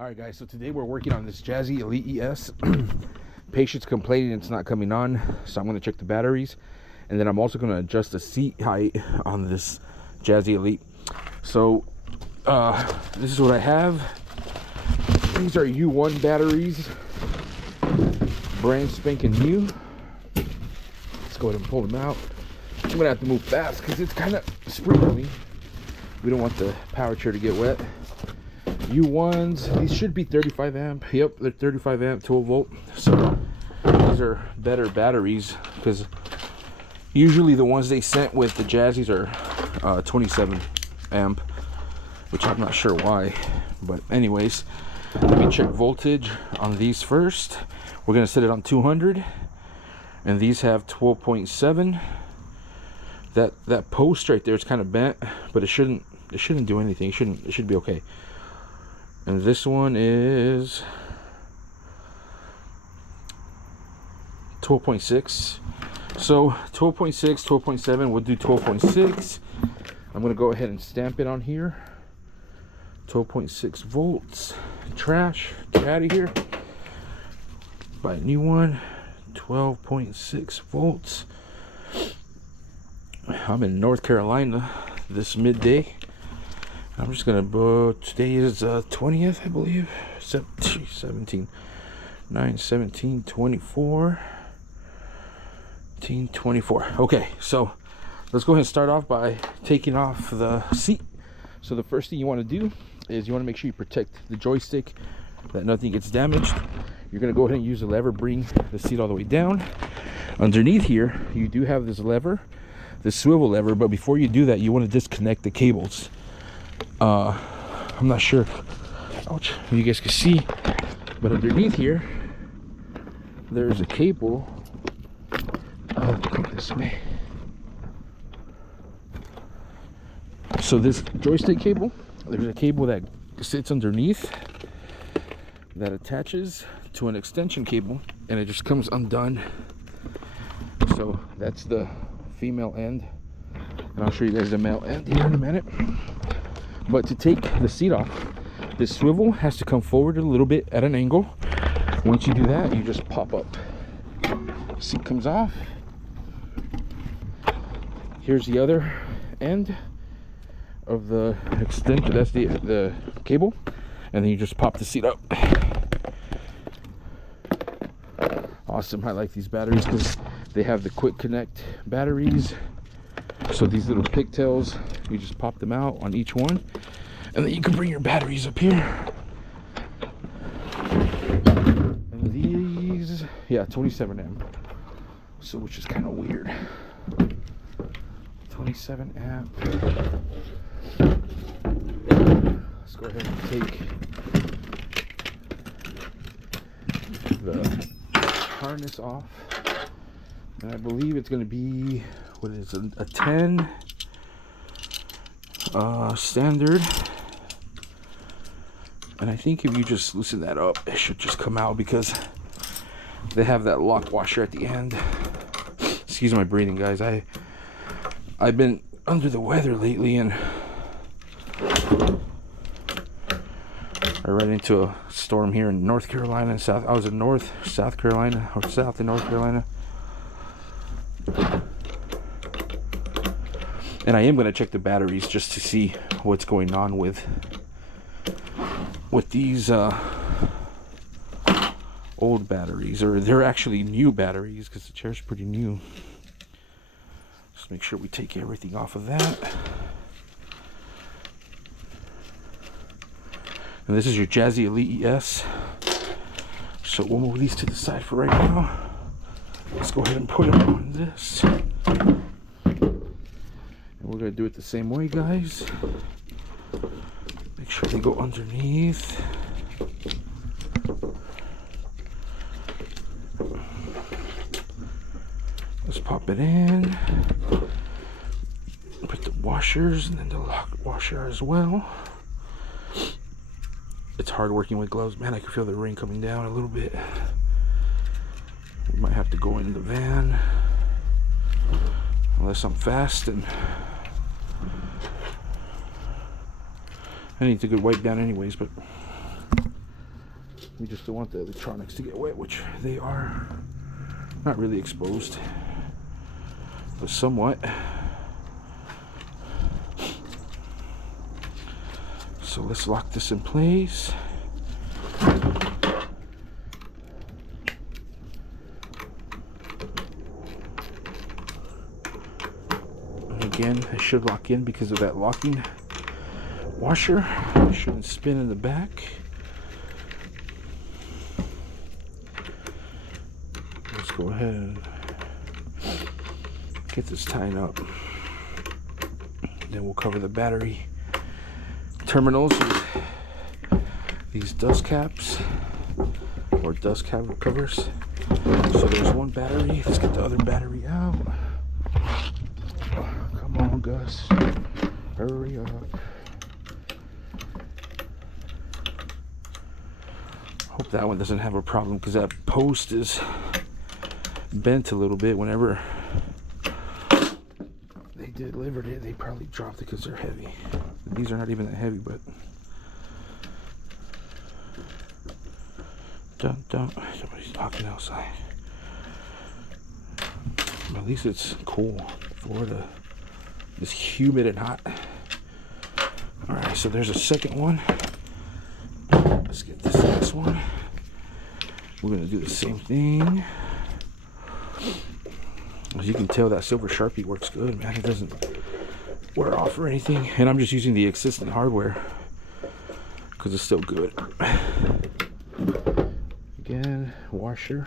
Alright guys, so today we're working on this Jazzy Elite ES. Patient's complaining it's not coming on, so I'm going to check the batteries. And then I'm also going to adjust the seat height on this Jazzy Elite. So, this is what I have. These are U1 batteries. Brand spanking new. Let's go ahead and pull them out. I'm going to have to move fast because it's kind of sprinkling. We don't want the power chair to get wet. U1s, these should be 35 amp. Yep, they're 35 amp, 12 volt. So these are better batteries because usually the ones they sent with the Jazzies are 27 amp, which I'm not sure why. But anyways, let me check voltage on these first. We're gonna set it on 200, and these have 12.7. That post right there is kind of bent, but it shouldn't do anything. It should be okay. And this one is 12.6. So 12.6, 12.7, we'll do 12.6. I'm gonna go ahead and stamp it on here. 12.6 volts. Trash, get out of here. Buy a new one. 12.6 volts. I'm in North Carolina this midday. I'm just gonna today is 20th, I believe. 17 9 17 24 24. Okay, so let's go ahead and start off by taking off the seat. So the first thing you want to do is you want to make sure you protect the joystick, that nothing gets damaged. You're gonna go ahead and use the lever, bring the seat all the way down. Underneath here you do have this lever, this swivel lever, but before you do that you want to disconnect the cables. I'm not sure ouch, you guys can see, but underneath here there's a cable. Come this way. So this joystick cable, there's a cable that sits underneath that attaches to an extension cable, and it just comes undone. So that's the female end, and I'll show you guys the male end here in a minute. But to take the seat off, this swivel has to come forward a little bit at an angle. Once you do that, you just pop up. Seat comes off. Here's the other end of the extension. That's the cable, and then you just pop the seat up. Awesome. I like these batteries because they have the quick connect batteries. So these little pigtails, you just pop them out on each one, and then you can bring your batteries up here. And these, yeah, 27 amp. So which is kind of weird. 27 amp. Let's go ahead and take the harness off, and I believe it's going to be, what is it, a 10 standard. And I think if you just loosen that up, it should just come out because they have that lock washer at the end. Excuse my breathing, guys. I've been under the weather lately, and I ran into a storm here in North Carolina and South. I was in South Carolina, or South in North Carolina. And I am going to check the batteries just to see what's going on with these old batteries, or they're actually new batteries because the chair's pretty new. Just make sure we take everything off of that. And this is your Jazzy Elite ES. So we'll move these to the side for right now. Let's go ahead and put them on this. And we're going to do it the same way, guys. Make sure they go underneath. Let's pop it in. Put the washers and then the lock washer as well. It's hard working with gloves, man. I can feel the rain coming down a little bit. We might have to go in the van unless I'm fast, and I need to go wipe down anyways, but We just don't want the electronics to get wet, which they are. Not really exposed, but somewhat. So let's lock this in place. Again, it should lock in because of that locking washer. It shouldn't spin in the back. Let's go ahead and get this tied up. Then we'll cover the battery terminals with these dust caps or dust cap covers. So there's one battery. Let's get the other battery out. Come on, Gus. Hurry up. Hope that one doesn't have a problem because that post is bent a little bit. Whenever they delivered it, they probably dropped it because they're heavy. These are not even that heavy, but don't. Somebody's talking outside. At least it's cool. Florida is humid and hot. All right, so there's a second one. Let's get this next one. We're gonna do the same thing. As you can tell, that silver Sharpie works good, man. It doesn't wear off or anything. And I'm just using the existing hardware because it's still good. Again, washer,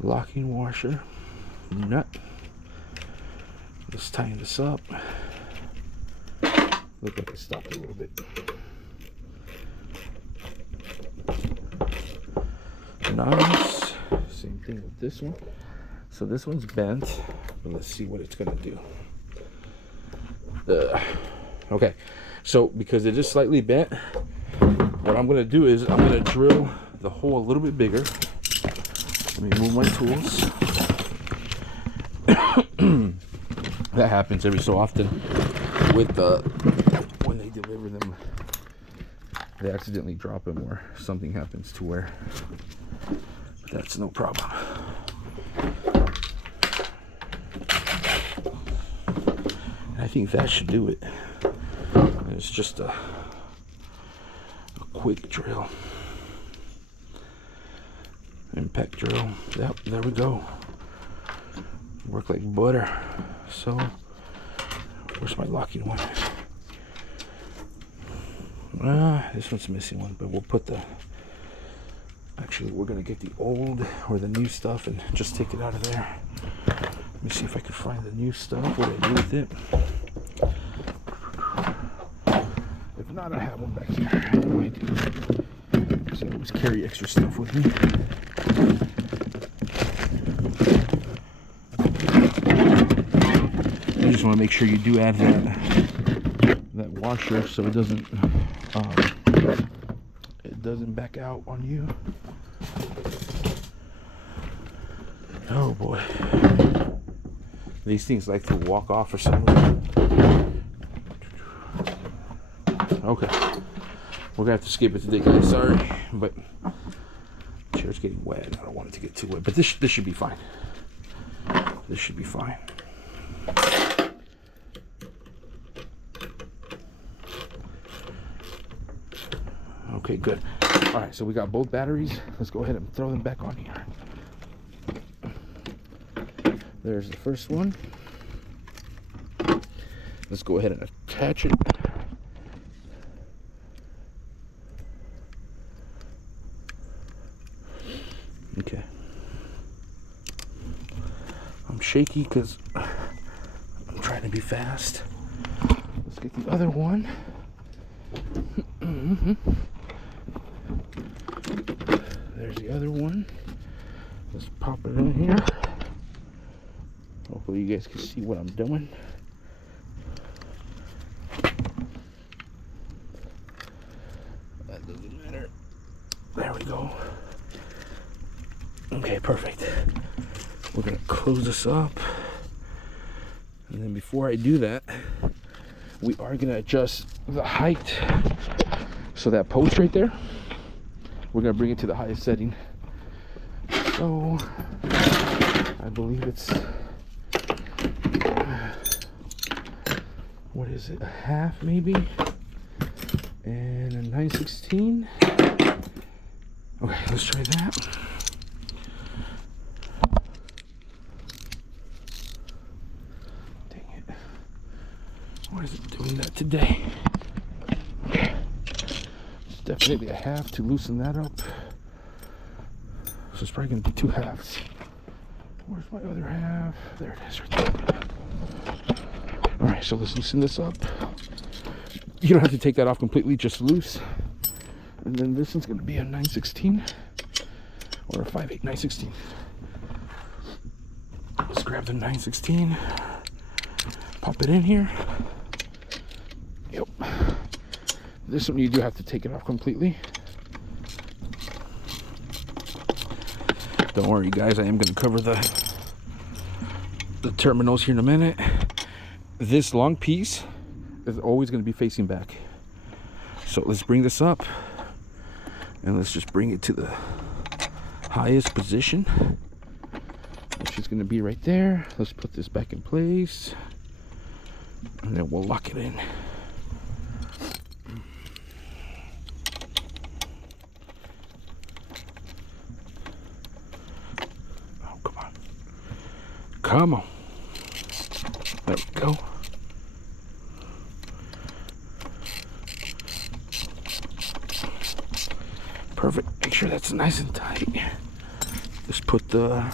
locking washer, nut. Let's tighten this up. Look like it stopped a little bit. Nice. Same thing with this one. So this one's bent, but let's see what it's gonna do. Okay, so because it is slightly bent, what I'm gonna do is I'm gonna drill the hole a little bit bigger. Let me move my tools. That happens every so often with when they deliver them. They accidentally drop them or something happens to where, but that's no problem. I think that should do it. It's just a quick drill. Impact drill. Yep, there we go. Work like butter. So, where's my locking one? This one's missing one, but we'll put the... Actually, we're going to get the old or the new stuff and just take it out of there. Let me see if I can find the new stuff. What do I do with it? If not, I have one back here. What do I do? Because I always carry extra stuff with me. You just want to make sure you do add that washer so it doesn't back out on you. Oh boy. These things like to walk off or something. Okay. We're gonna have to skip it today, guys. Sorry. But the chair's getting wet. I don't want it to get too wet. But this should be fine. This should be fine. Okay, good. All right, so we got both batteries. Let's go ahead and throw them back on here. There's the first one. Let's go ahead and attach it. Okay. I'm shaky because I'm trying to be fast. Let's get the other one. There's the other one. Let's pop it in here. Hopefully you guys can see what I'm doing. That doesn't matter. There we go. Okay, perfect. We're gonna close this up. And then before I do that, we are gonna adjust the height. So that post right there, we're gonna bring it to the highest setting. So I believe it's what is it, a half maybe, and a 9/16. Okay, let's try that. Dang it, why is it doing that today? Okay, it's definitely a half to loosen that up. So it's probably gonna be 2 halves. Where's my other half? There it is, right there. Alright, so let's loosen this up. You don't have to take that off completely, just loose. And then this one's going to be a 9/16 or a 5/8 9/16. Let's grab the 9/16, pop it in here. Yep. This one you do have to take it off completely. Don't worry, guys, I am going to cover the terminals here in a minute. This long piece is always going to be facing back. So let's bring this up and let's just bring it to the highest position, which is going to be right there. Let's put this back in place and then we'll lock it in. Oh, come on. Come on. There we go. Perfect. Make sure that's nice and tight. Just put the